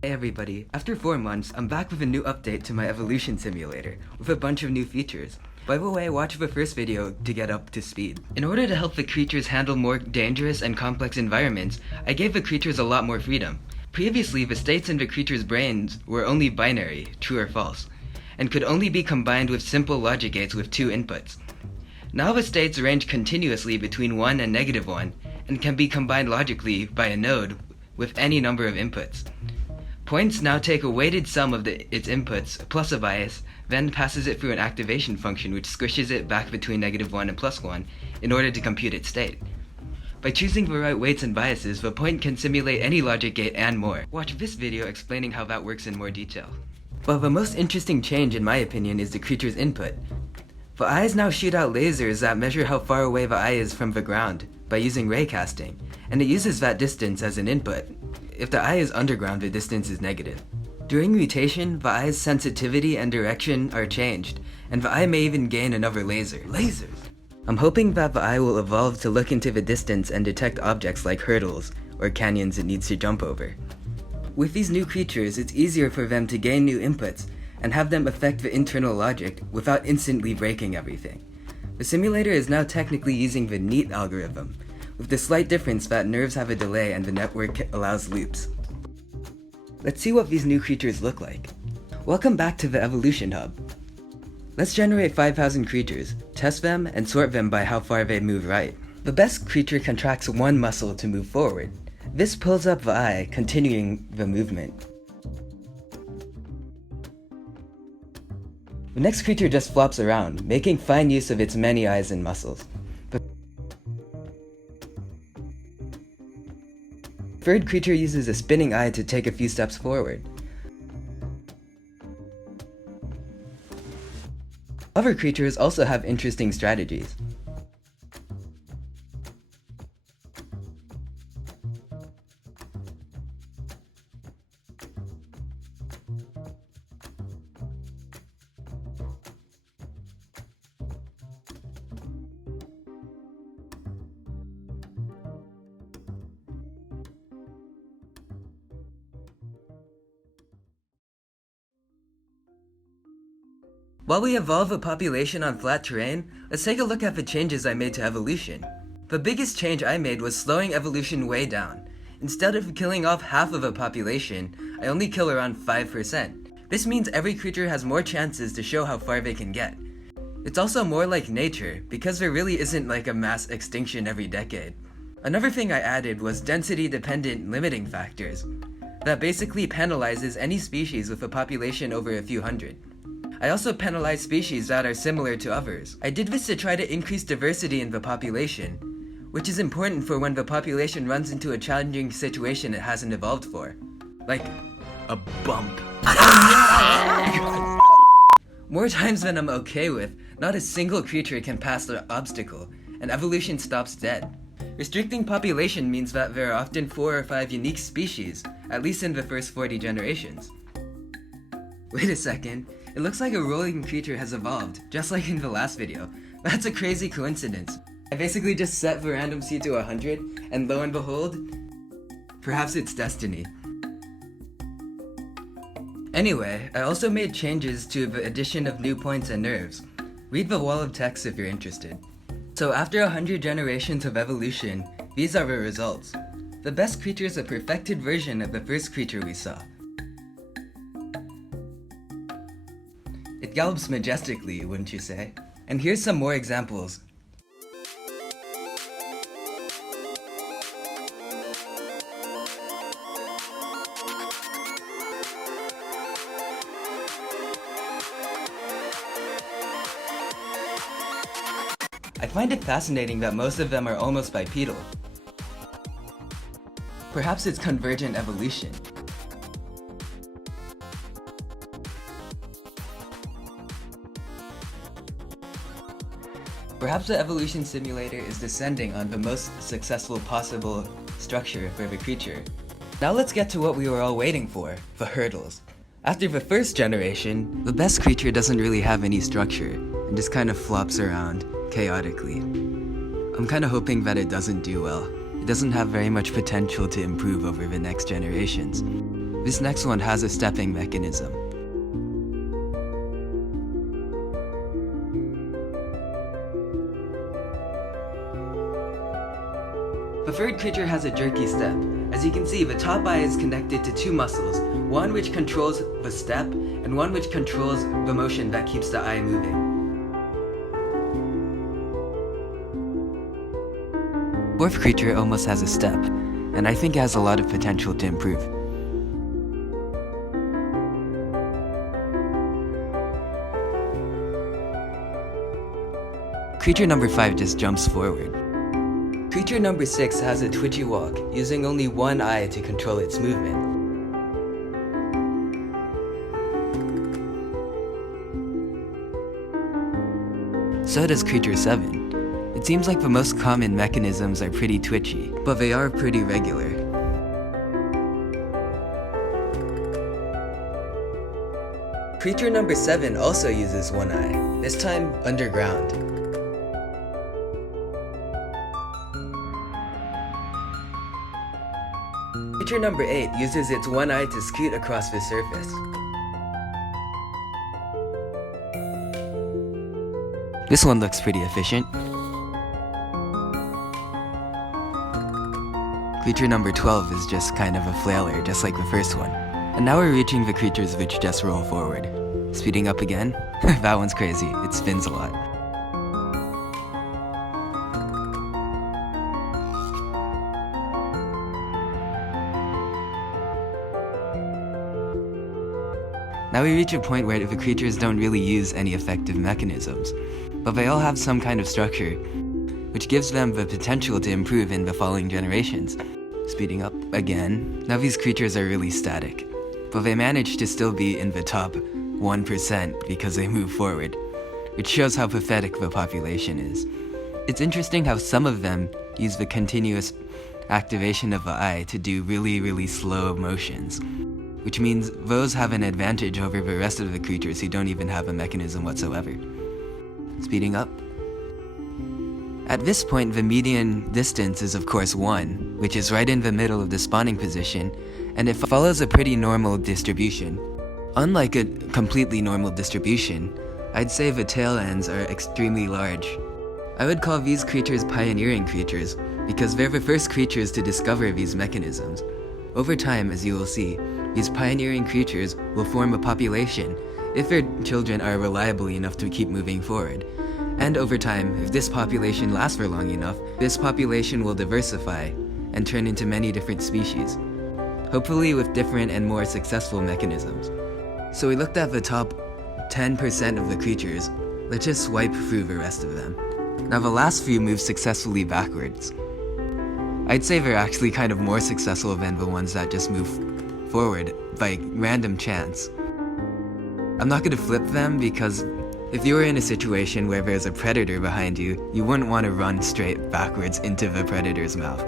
Hey everybody, after 4 months, I'm back with a new update to my evolution simulator, with a bunch of new features. By the way, watch the first video to get up to speed. In order to help the creatures handle more dangerous and complex environments, I gave the creatures a lot more freedom. Previously, the states in the creatures' brains were only binary, true or false, and could only be combined with simple logic gates with 2 inputs. Now the states range continuously between 1 and -1, and can be combined logically by a node with any number of inputs. Points now take a weighted sum of its inputs plus a bias, then passes it through an activation function which squishes it back between -1 and +1 in order to compute its state. By choosing the right weights and biases, the point can simulate any logic gate and more. Watch this video explaining how that works in more detail. But the most interesting change in my opinion is the creature's input. The eyes now shoot out lasers that measure how far away the eye is from the ground by using raycasting, and it uses that distance as an input. If the eye is underground, the distance is negative. During mutation, the eye's sensitivity and direction are changed, and the eye may even gain another laser. Lasers! I'm hoping that the eye will evolve to look into the distance and detect objects like hurdles or canyons it needs to jump over. With these new creatures, it's easier for them to gain new inputs and have them affect the internal logic without instantly breaking everything. The simulator is now technically using the NEAT algorithm, with the slight difference that nerves have a delay and the network allows loops. Let's see what these new creatures look like. Welcome back to the Evolution Hub. Let's generate 5,000 creatures, test them, and sort them by how far they move right. The best creature contracts one muscle to move forward. This pulls up the eye, continuing the movement. The next creature just flops around, making fine use of its many eyes and muscles. The third creature uses a spinning eye to take a few steps forward. Other creatures also have interesting strategies. While we evolve a population on flat terrain, let's take a look at the changes I made to evolution. The biggest change I made was slowing evolution way down. Instead of killing off half of a population, I only kill around 5%. This means every creature has more chances to show how far they can get. It's also more like nature, because there really isn't like a mass extinction every decade. Another thing I added was density-dependent limiting factors, that basically penalizes any species with a population over a few hundred. I also penalize species that are similar to others. I did this to try to increase diversity in the population, which is important for when the population runs into a challenging situation it hasn't evolved for. Like a bump. More times than I'm okay with, not a single creature can pass the obstacle, and evolution stops dead. Restricting population means that there are often 4 or 5 unique species, at least in the first 40 generations. Wait a second. It looks like a rolling creature has evolved, just like in the last video. That's a crazy coincidence. I basically just set the random seed to 100, and lo and behold, perhaps it's destiny. Anyway, I also made changes to the addition of new points and nerves. Read the wall of text if you're interested. So after 100 generations of evolution, these are the results. The best creature is a perfected version of the first creature we saw. It gallops majestically, wouldn't you say? And here's some more examples. I find it fascinating that most of them are almost bipedal. Perhaps it's convergent evolution. Perhaps the evolution simulator is descending on the most successful possible structure for the creature. Now let's get to what we were all waiting for, the hurdles. After the first generation, the best creature doesn't really have any structure, and just kind of flops around chaotically. I'm kind of hoping that it doesn't do well. It doesn't have very much potential to improve over the next generations. This next one has a stepping mechanism. The third creature has a jerky step. As you can see, the top eye is connected to two muscles, one which controls the step, and one which controls the motion that keeps the eye moving. Fourth creature almost has a step, and I think it has a lot of potential to improve. Creature number 5 just jumps forward. Creature number 6 has a twitchy walk, using only one eye to control its movement. So does creature 7. It seems like the most common mechanisms are pretty twitchy, but they are pretty regular. Creature number 7 also uses one eye, this time underground. Creature number 8 uses its one eye to scoot across the surface. This one looks pretty efficient. Creature number 12 is just kind of a flailer, just like the first one. And now we're reaching the creatures which just roll forward. Speeding up again? That one's crazy, it spins a lot. Now we reach a point where the creatures don't really use any effective mechanisms, but they all have some kind of structure, which gives them the potential to improve in the following generations. Speeding up again. Now these creatures are really static, but they manage to still be in the top 1% because they move forward, which shows how pathetic the population is. It's interesting how some of them use the continuous activation of the eye to do really slow motions, which means those have an advantage over the rest of the creatures who don't even have a mechanism whatsoever. Speeding up. At this point, the median distance is of course 1, which is right in the middle of the spawning position, and it follows a pretty normal distribution. Unlike a completely normal distribution, I'd say the tail ends are extremely large. I would call these creatures pioneering creatures, because they're the first creatures to discover these mechanisms. Over time, as you will see, these pioneering creatures will form a population if their children are reliable enough to keep moving forward. And over time, if this population lasts for long enough, this population will diversify and turn into many different species, hopefully with different and more successful mechanisms. So we looked at the top 10% of the creatures. Let's just swipe through the rest of them. Now the last few move successfully backwards. I'd say they're actually kind of more successful than the ones that just move forward by random chance. I'm not going to flip them because if you were in a situation where there's a predator behind you, you wouldn't want to run straight backwards into the predator's mouth.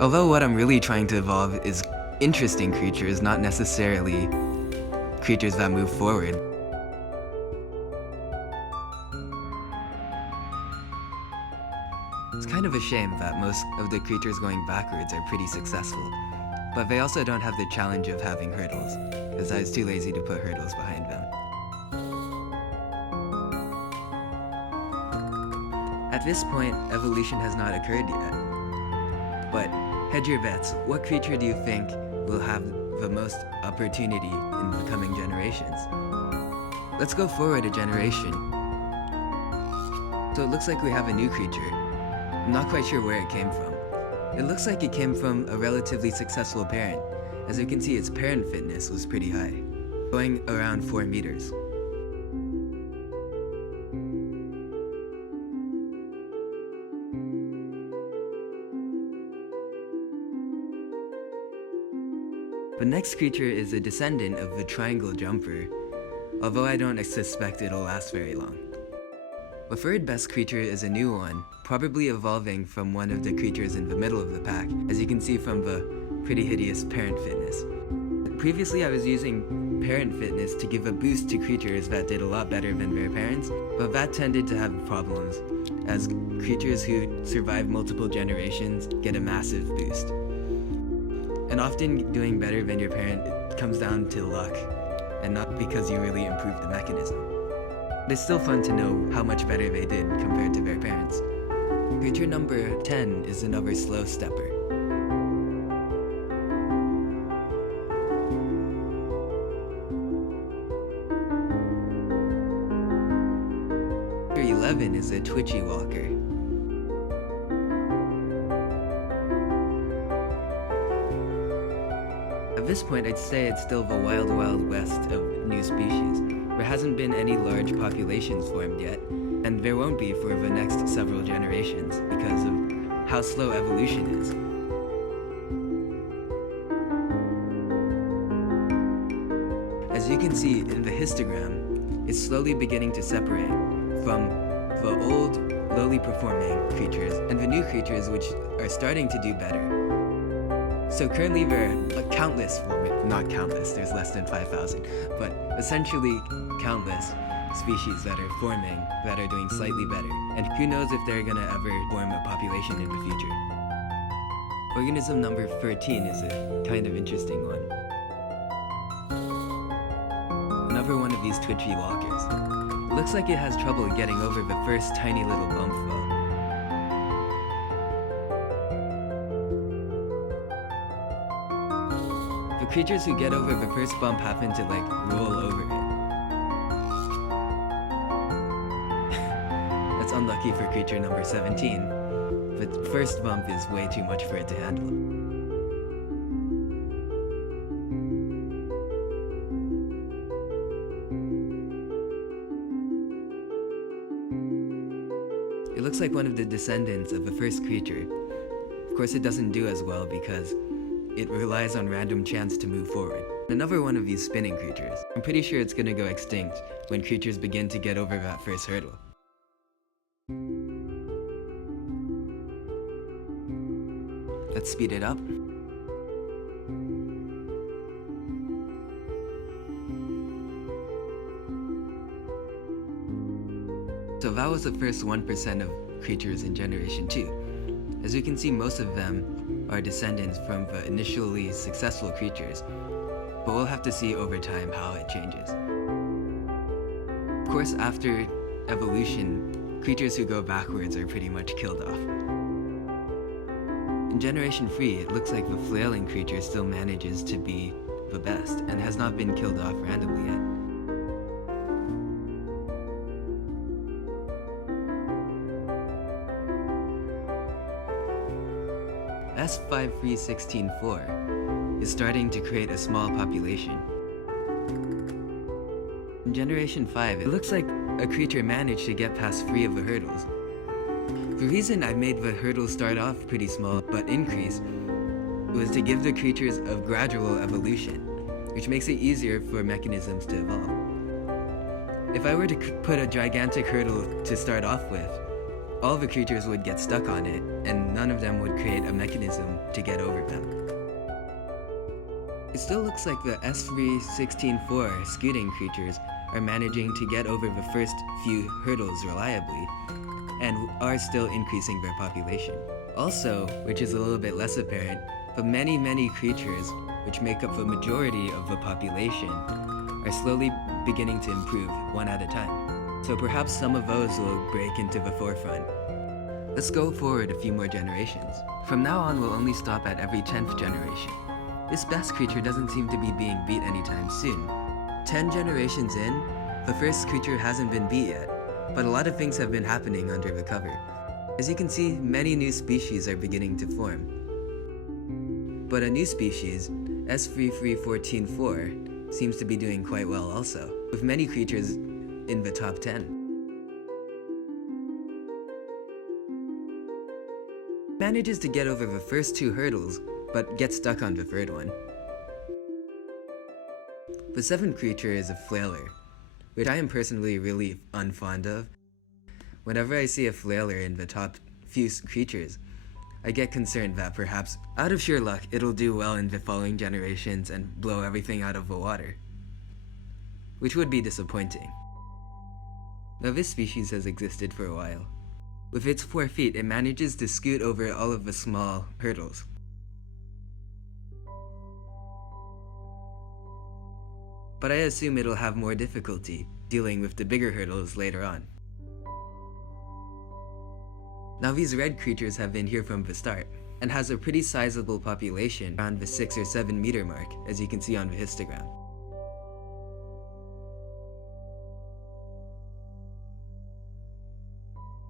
Although what I'm really trying to evolve is interesting creatures, not necessarily creatures that move forward. It's kind of a shame that most of the creatures going backwards are pretty successful, but they also don't have the challenge of having hurdles, because I was too lazy to put hurdles behind them. At this point, evolution has not occurred yet. But hedge your bets, what creature do you think will have the most opportunity in the coming generations? Let's go forward a generation. So it looks like we have a new creature. I'm not quite sure where it came from. It looks like it came from a relatively successful parent. As you can see, its parent fitness was pretty high, going around 4 meters. The next creature is a descendant of the triangle jumper, although I don't suspect it'll last very long. The third best creature is a new one, probably evolving from one of the creatures in the middle of the pack, as you can see from the pretty hideous parent fitness. Previously I was using parent fitness to give a boost to creatures that did a lot better than their parents, but that tended to have problems, as creatures who survive multiple generations get a massive boost. And often doing better than your parent comes down to luck, and not because you really improved the mechanism. But it's still fun to know how much better they did compared to their parents. Creature number 10 is another slow stepper. Creature 11 is a twitchy walker. At this point, I'd say it's still the wild, wild west of new species. There hasn't been any large populations formed yet, and there won't be for the next several generations because of how slow evolution is. As you can see in the histogram, it's slowly beginning to separate from the old, lowly performing creatures and the new creatures which are starting to do better. So currently there are countless, well not countless, there's less than 5,000, but essentially countless species that are forming, that are doing slightly better. And who knows if they're gonna ever form a population in the future. Organism number 13 is a kind of interesting one. Another one of these twitchy walkers. It looks like it has trouble getting over the first tiny little bump though. The creatures who get over the first bump happen to like roll over it. That's unlucky for creature number 17. The first bump is way too much for it to handle. It looks like one of the descendants of the first creature. Of course it doesn't do as well because it relies on random chance to move forward. Another one of these spinning creatures. I'm pretty sure it's gonna go extinct when creatures begin to get over that first hurdle. Let's speed it up. So that was the first 1% of creatures in Generation 2. As you can see, most of them are descendants from the initially successful creatures, but we'll have to see over time how it changes. Of course, after evolution, creatures who go backwards are pretty much killed off. In Generation 3, it looks like the flailing creature still manages to be the best and has not been killed off randomly yet. S53164 is starting to create a small population. In Generation 5, it looks like a creature managed to get past 3 of the hurdles. The reason I made the hurdles start off pretty small but increase was to give the creatures a gradual evolution, which makes it easier for mechanisms to evolve. If I were to put a gigantic hurdle to start off with, all the creatures would get stuck on it, and none of them would create a mechanism to get over them. It still looks like the S3164 scooting creatures are managing to get over the first few hurdles reliably, and are still increasing their population. Also, which is a little bit less apparent, but many creatures, which make up the majority of the population, are slowly beginning to improve one at a time. So perhaps some of those will break into the forefront. Let's go forward a few more generations. From now on, we'll only stop at every 10th generation. This best creature doesn't seem to be being beat anytime soon. 10 generations in, the first creature hasn't been beat yet, but a lot of things have been happening under the cover. As you can see, many new species are beginning to form. But a new species, S33144, seems to be doing quite well also, with many creatures in the top 10. Manages to get over the first 2 hurdles, but gets stuck on the third one. The 7th creature is a flailer, which I am personally really unfond of. Whenever I see a flailer in the top few creatures, I get concerned that perhaps, out of sheer luck, it'll do well in the following generations and blow everything out of the water, which would be disappointing. Now this species has existed for a while. With its 4 feet, it manages to scoot over all of the small hurdles. but I assume it'll have more difficulty dealing with the bigger hurdles later on. Now these red creatures have been here from the start, and has a pretty sizable population around the 6 or 7 meter mark, as you can see on the histogram.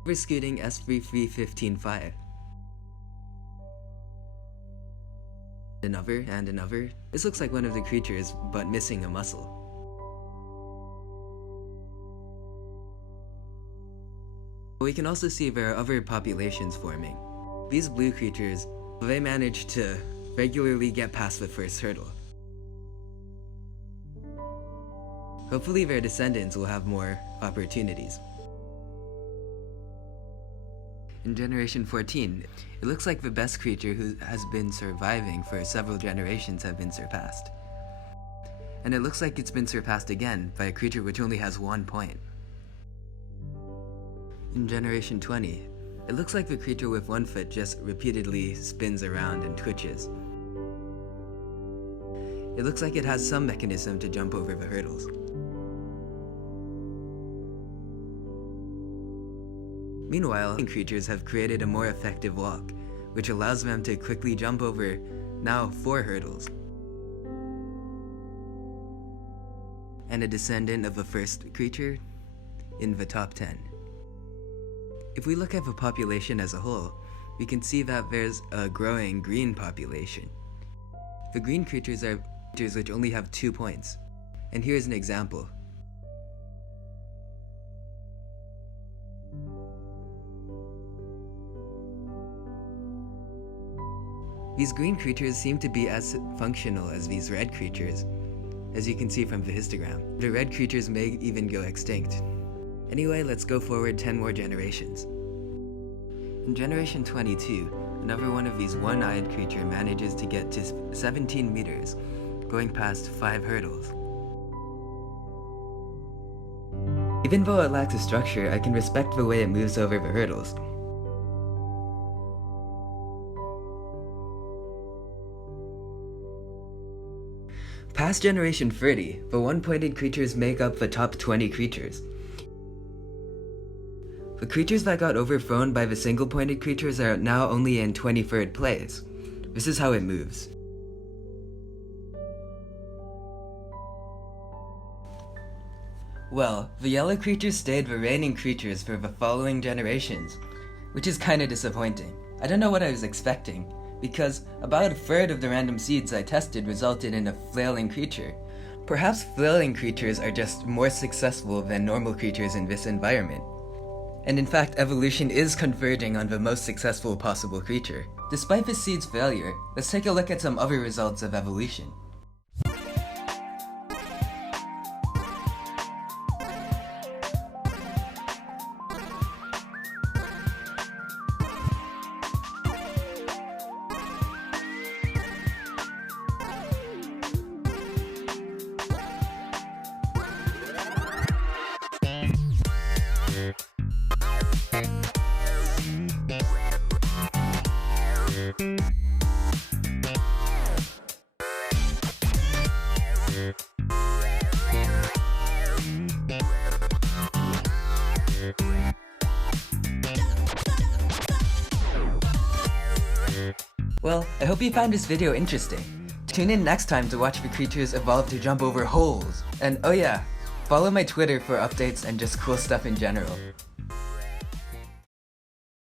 Overscooting S33155. Another and another. This looks like one of the creatures, but missing a muscle. We can also see there are other populations forming. These blue creatures, they manage to regularly get past the first hurdle. Hopefully their descendants will have more opportunities. In Generation 14, it looks like the best creature who has been surviving for several generations have been surpassed. And it looks like it's been surpassed again by a creature which only has 1 point. In Generation 20, it looks like the creature with 1 foot just repeatedly spins around and twitches. It looks like it has some mechanism to jump over the hurdles. Meanwhile, creatures have created a more effective walk, which allows them to quickly jump over now 4 hurdles. And a descendant of the first creature in the top 10. If we look at the population as a whole, we can see that there's a growing green population. The green creatures are creatures which only have 2 points. And here's an example. These green creatures seem to be as functional as these red creatures, as you can see from the histogram. The red creatures may even go extinct. Anyway, let's go forward 10 more generations. In Generation 22, another one of these one-eyed creatures manages to get to 17 meters, going past 5 hurdles. Even though it lacks a structure, I can respect the way it moves over the hurdles. Past Generation 30, the one-pointed creatures make up the top 20 creatures. The creatures that got overthrown by the single-pointed creatures are now only in 23rd place. This is how it moves. Well, the yellow creatures stayed the reigning creatures for the following generations, which is kinda disappointing. I don't know what I was expecting, because about a third of the random seeds I tested resulted in a flailing creature. Perhaps flailing creatures are just more successful than normal creatures in this environment. And in fact, evolution is converging on the most successful possible creature. Despite the seed's failure, let's take a look at some other results of evolution. Well, I hope you found this video interesting. Tune in next time to watch the creatures evolve to jump over holes. And oh yeah, follow my Twitter for updates and just cool stuff in general.